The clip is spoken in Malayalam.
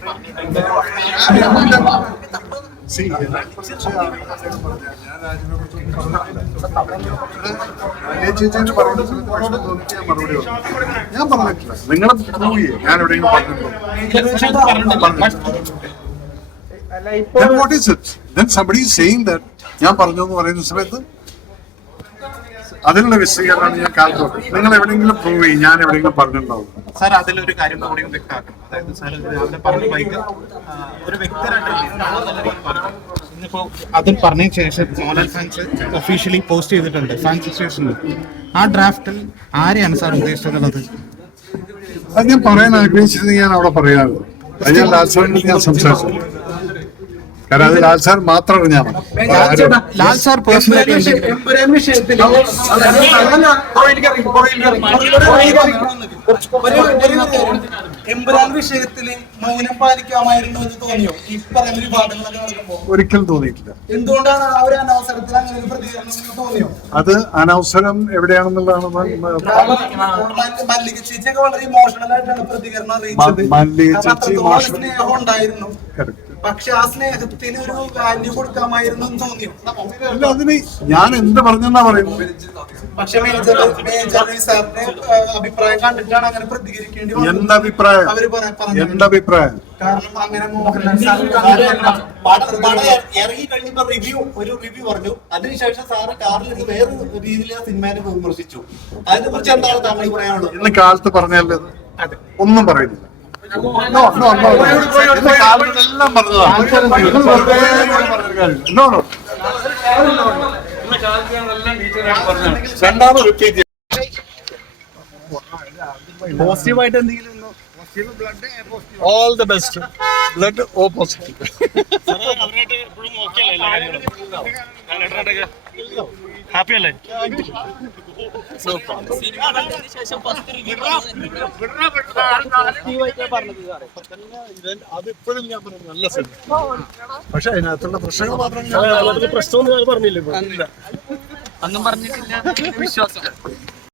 പറഞ്ഞ- ഞാൻ കുറിച്ചൊന്നും പറഞ്ഞിട്ടില്ല. വിഷമം തോന്നിയിട്ട് ഞാൻ എവിടെയെങ്കിലും പറഞ്ഞിട്ടുണ്ടോ ഞാൻ പറഞ്ഞു എന്ന് പറയുന്ന സമയത്ത് അതിനുള്ള വിശദീകരണമാണ് ഞാൻ കാലത്തോട്ട് നിങ്ങൾ എവിടെയെങ്കിലും പ്രൂവ് ചെയ്യും ഞാൻ എവിടെയെങ്കിലും പറഞ്ഞിട്ടുണ്ടാവും. സാർ അതിലൊരു കാര്യം കൂടി വ്യക്തമാക്കണം അതായത് സാർ രാവിലെ പറഞ്ഞ ബൈക്ക് ഒരു പറഞ്ഞു ഇന്നിപ്പോ അതിൽ പറഞ്ഞതിന് ശേഷം മോഹൻലാൽ ഫാൻസ് ഒഫീഷ്യലി പോസ്റ്റ് ചെയ്തിട്ടുണ്ട് ഫാൻസ് സ്റ്റേഷനിൽ. ആ ഡ്രാഫ്റ്റിൽ ആരെയാണ് സാർ ഉദ്ദേശിച്ചിട്ടുള്ളത്? അത് ഞാൻ പറയാൻ ആഗ്രഹിച്ചത് ഞാൻ അവിടെ പറയാറുള്ളൂ അത് ഞാൻ ലാസ്റ്റ് ഞാൻ സംസാരിച്ചു. കാരണം അത് ലാൽ സാർ മാത്രം അറിഞ്ഞാൽ മതി. ലാൽ സാർ പേഴ്സണലി എമ്പുരാൻ വിഷയത്തിൽ എമ്പുരാൻ വിഷയത്തിൽ മൗനം പാലിക്കാമായിരുന്നു എന്ന് തോന്നിയോ? ഈ പറയുന്ന വിവാദങ്ങളൊക്കെ നടക്കുമ്പോ? ഒരിക്കലും തോന്നിയിട്ടില്ല. എന്തുകൊണ്ടാണ് ആ ഒരു അനവസരത്തിൽ അങ്ങനെ ഒരു പ്രതികരണം എന്ന് തോന്നിയോ? അത് അനവസരം എവിടെയാണെന്നുള്ളതാണ് മല്ല- മല്ലിക ചേച്ചിയൊക്കെ വളരെ ഇമോഷണൽ ആയിട്ടാണ് പ്രതികരണം അറിയിച്ചത്. സ്നേഹം ഉണ്ടായിരുന്നു. പക്ഷെ ആ സ്നേഹത്തിന് ഒരു വാല്യൂ കൊടുക്കാമായിരുന്നു എന്ന് തോന്നിയോ? അല്ല അതിന് ഞാൻ എന്ത് പറഞ്ഞെന്നാ പറയുന്നത്? പക്ഷെ മേജർ മേജർ സാറിന്റെ അഭിപ്രായം കണ്ടിട്ടാണ് അങ്ങനെ പ്രതികരിക്കേണ്ടി വന്നത്. അഭിപ്രായം അവർ. എന്ത് അഭിപ്രായം കാരണം അങ്ങനെ മോഹൻലാൽ സാർ പടം പടം ഇറങ്ങി കഴിഞ്ഞപ്പോ റിവ്യൂ ഒരു റിവ്യൂ പറഞ്ഞു. അതിനുശേഷം സാറ് നിന്ന് വേറെ രീതിയിൽ ആ സിനിമയെ വിമർശിച്ചു. അതിനെ കുറിച്ച് എന്താണ് താങ്കൾ പറയാനുള്ളത്? ഇന്ന് കാലത്ത് പറഞ്ഞല്ലേ? ഇത്? ഒന്നും പറയുന്നില്ല. No. ഇന്ന് കാലത്ത് എല്ലാം പറഞ്ഞതാണ്. No, no. രണ്ടാമത് റിപ്പീറ്റ് പോസിറ്റീവായിട്ട് എന്തെങ്കിലും all the best blood O positive happy അല്ലേ അതിപ്പോഴും ഞാൻ പറഞ്ഞു നല്ല സിനിമ പക്ഷെ അതിനകത്തുള്ള പ്രശ്നങ്ങൾ മാത്രം ഞാൻ പ്രശ്നമൊന്നും പറഞ്ഞില്ല അന്നും പറഞ്ഞിട്ടില്ല. വിശ്വാസം.